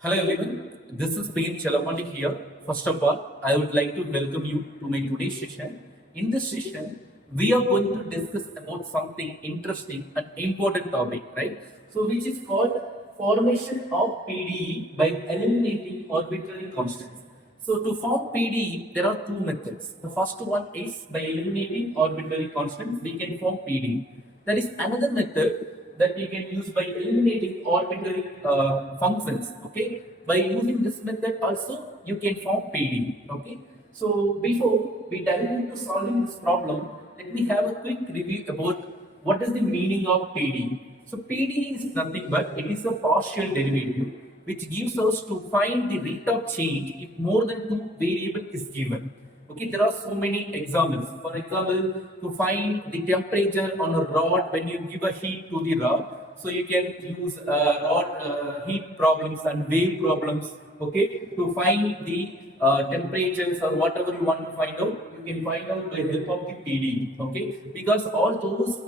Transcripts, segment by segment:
Hello everyone, this is Payne Chalamani here. First of all, I would like to welcome you to my today's session. In this session, we are going to discuss about something interesting and important topic, right? So, which is called formation of PDE by eliminating arbitrary constants. So, to form PDE, there are two methods. The first one is by eliminating arbitrary constants, we can form PDE. There is another method that you can use by eliminating arbitrary functions. Okay, by using this method also you can form PD. Okay, so before we dive into solving this problem, let me have a quick review about what is the meaning of PD. So PD is nothing but it is a partial derivative which gives us to find the rate of change if more than two variable is given. Okay, there are so many examples. For example, to find the temperature on a rod when you give a heat to the rod, so you can use rod heat problems and wave problems. Okay, to find the temperatures or whatever you want to find out, you can find out by help of the PD. Okay, because all those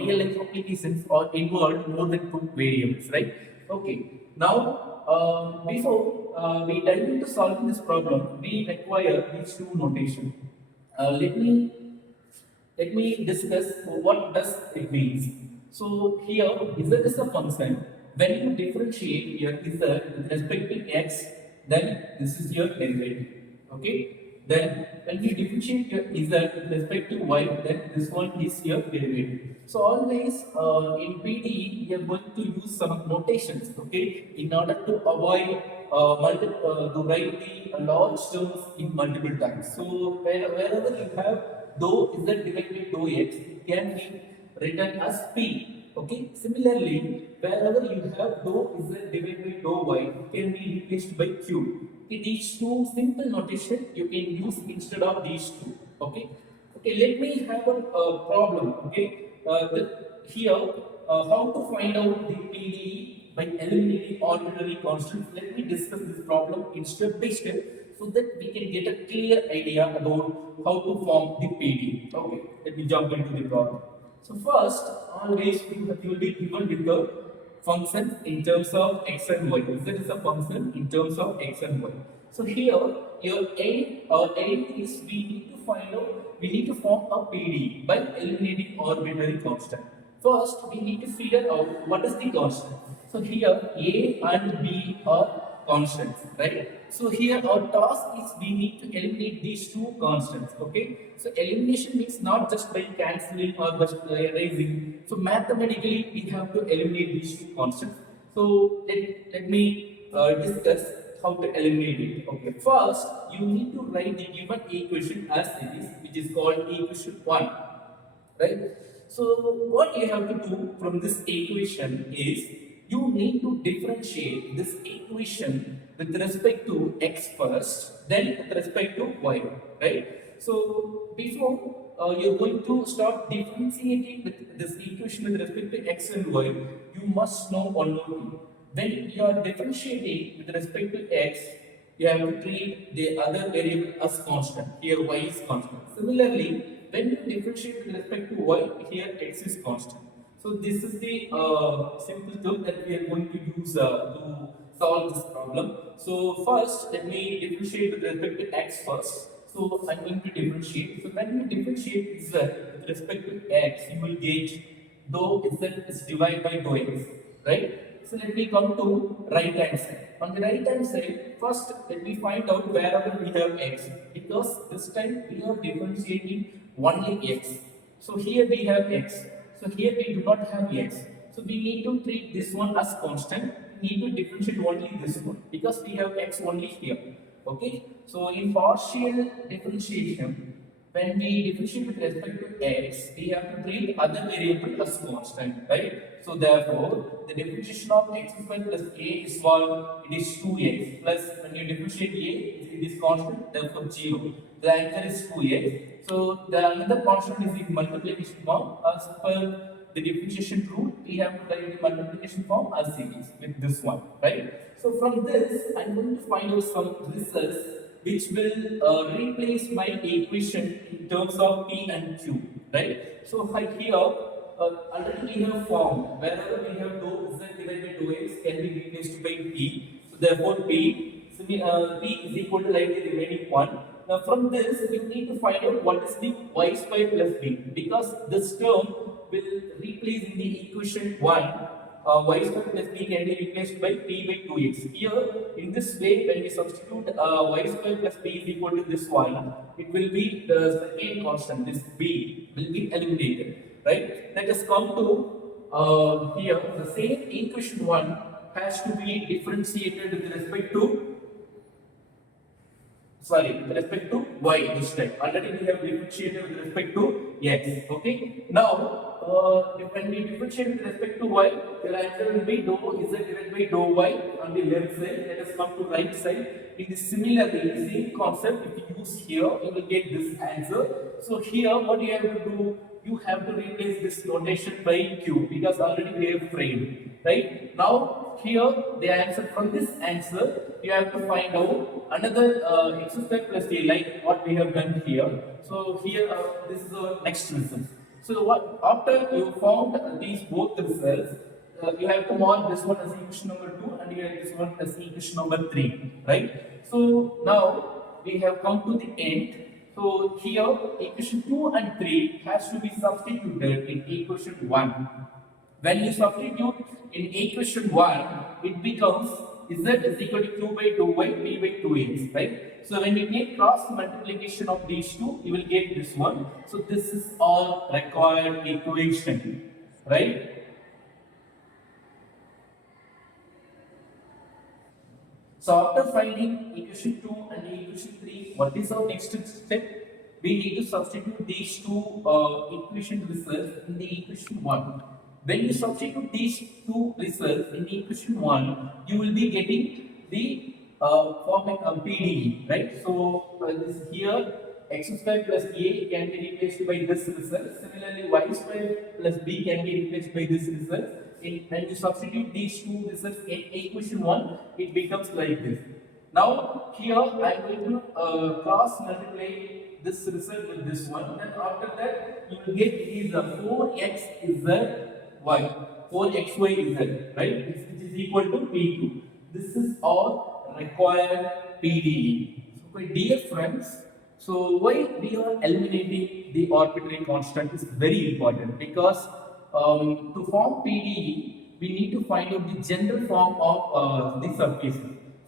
real life applications are involved more than two variables, right? Okay, now before we dive into solving this problem, we require these two notation. Let me discuss what does it means. So here z is a function. When you differentiate your z with respect to x, then this is your derivative. Okay. Then when you differentiate your z with respect to y, then this one is your derivative. So always in PDE we are going to use some notations. Okay, in order to avoid to write the large terms in multiple times. So wherever you have dou z divided by dou x, it can be written as p. Okay. Similarly, wherever you have dou z divided by dou y, it can be replaced by q. Okay, these two simple notation you can use instead of these two. Okay. Okay. Let me have a problem. Okay. Here, how to find out the PDE by eliminating arbitrary constants. Let me discuss this problem in step by step so that we can get a clear idea about how to form the PD. Okay, let me jump into the problem. So first, always you will be given with the function in terms of x and y. Z is a function in terms of x and y. So here, your aim is we need to find out, we need to form a PD by eliminating arbitrary constant. First, we need to figure out what is the constant. So here, A and B are constants, right? So here our task is we need to eliminate these two constants. Okay, so elimination means not just by cancelling or just erasing. So mathematically we have to eliminate these two constants. So let me discuss how to eliminate it. Okay, first you need to write the given equation as it is, which is called equation 1, right? So what you have to do from this equation is you need to differentiate this equation with respect to x first, then with respect to y, right? So before you're going to start differentiating with this equation with respect to x and y, you must know one more thing. When you are differentiating with respect to x, you have to treat the other variable as constant. Here y is constant. Similarly, when you differentiate with respect to y, here x is constant. So this is the simple term that we are going to use to solve this problem. So first, let me differentiate with respect to x first. So I'm going to differentiate. So when you differentiate z with respect to x, you will get dou z is divided by dou x, right? So let me come to right hand side. On the right hand side, first let me find out wherever we have x, because this time we are differentiating only x. So here we have x. So here we do not have x. So we need to treat this one as constant. We need to differentiate only this one because we have x only here. Okay. So in partial differentiation, when we differentiate with respect to x, we have to treat other variable as constant, right? So therefore, the differentiation of x square plus a is what? It is 2x plus when you differentiate a, it is constant, therefore 0. The answer is 2x. So the another constant is in multiplication form. As per the differentiation rule, we have to write the multiplication form as series with this one, right? So from this, I'm going to find out some results which will replace my equation in terms of p and q, right? So here, already we have formed wherever we have dou z divided by dou x can be replaced by p. So therefore P is equal to like the remaining one. Now from this you need to find out what is the y square plus b, because this term will replace in the equation 1. Y square plus b can be replaced by p by 2x. Here in this way when we substitute y square plus b is equal to this one, it will be the second constant, this b will be eliminated, right? Let us come to here the same equation 1 has to be differentiated with respect to with respect to y this time. Already we have differentiated with respect to x. Okay. Now, when we differentiate with respect to y, the answer will be dou z divided by dou y on the left side. Let us come to right side. In the similarly, same concept, if you use here, you will get this answer. So here, what you have to do, you have to replace this notation by q, because already we have framed, right? Now here the answer, from this answer you have to find out another x square plus a, like what we have done here. So here this is our next result. So what, after you found these both results, you have to mark this one as equation number 2 and you have this one as equation number 3, right? So now we have come to the end. So here equation 2 and 3 has to be substituted in equation 1. When you substitute in equation 1, it becomes z is equal to q by 2y, p by 2x, right? So when you take cross multiplication of these two, you will get this one. So this is all required equation, right? So after finding equation 2 and equation 3, what is our next step? We need to substitute these two equation results in the equation 1. When you substitute these two results in the equation 1, you will be getting the format of PDE, right? So this here x square plus a can be replaced by this result. Similarly, y square plus b can be replaced by this result. When you substitute these two results in equation 1, it becomes like this. Now here I am going to cross multiply this result with this one. Then after that you will get is 4x z y, 4xy z, right? Which is equal to P2. This is all required PDE. So dear friends, so why we are eliminating the arbitrary constant is very important, because to form PDE, we need to find out the general form of the surface.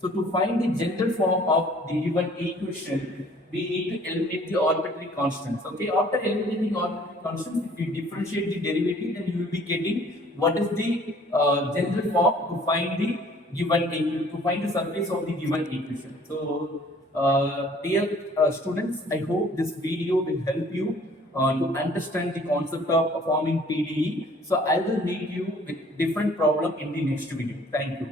So to find the general form of the given equation, we need to eliminate the arbitrary constants. Okay, after eliminating arbitrary constants, if you differentiate the derivative, then you will be getting what is the general form to find the given surface of the given equation. So dear students, I hope this video will help you to understand the concept of forming PDE. So I will meet you with different problem in the next video. Thank you.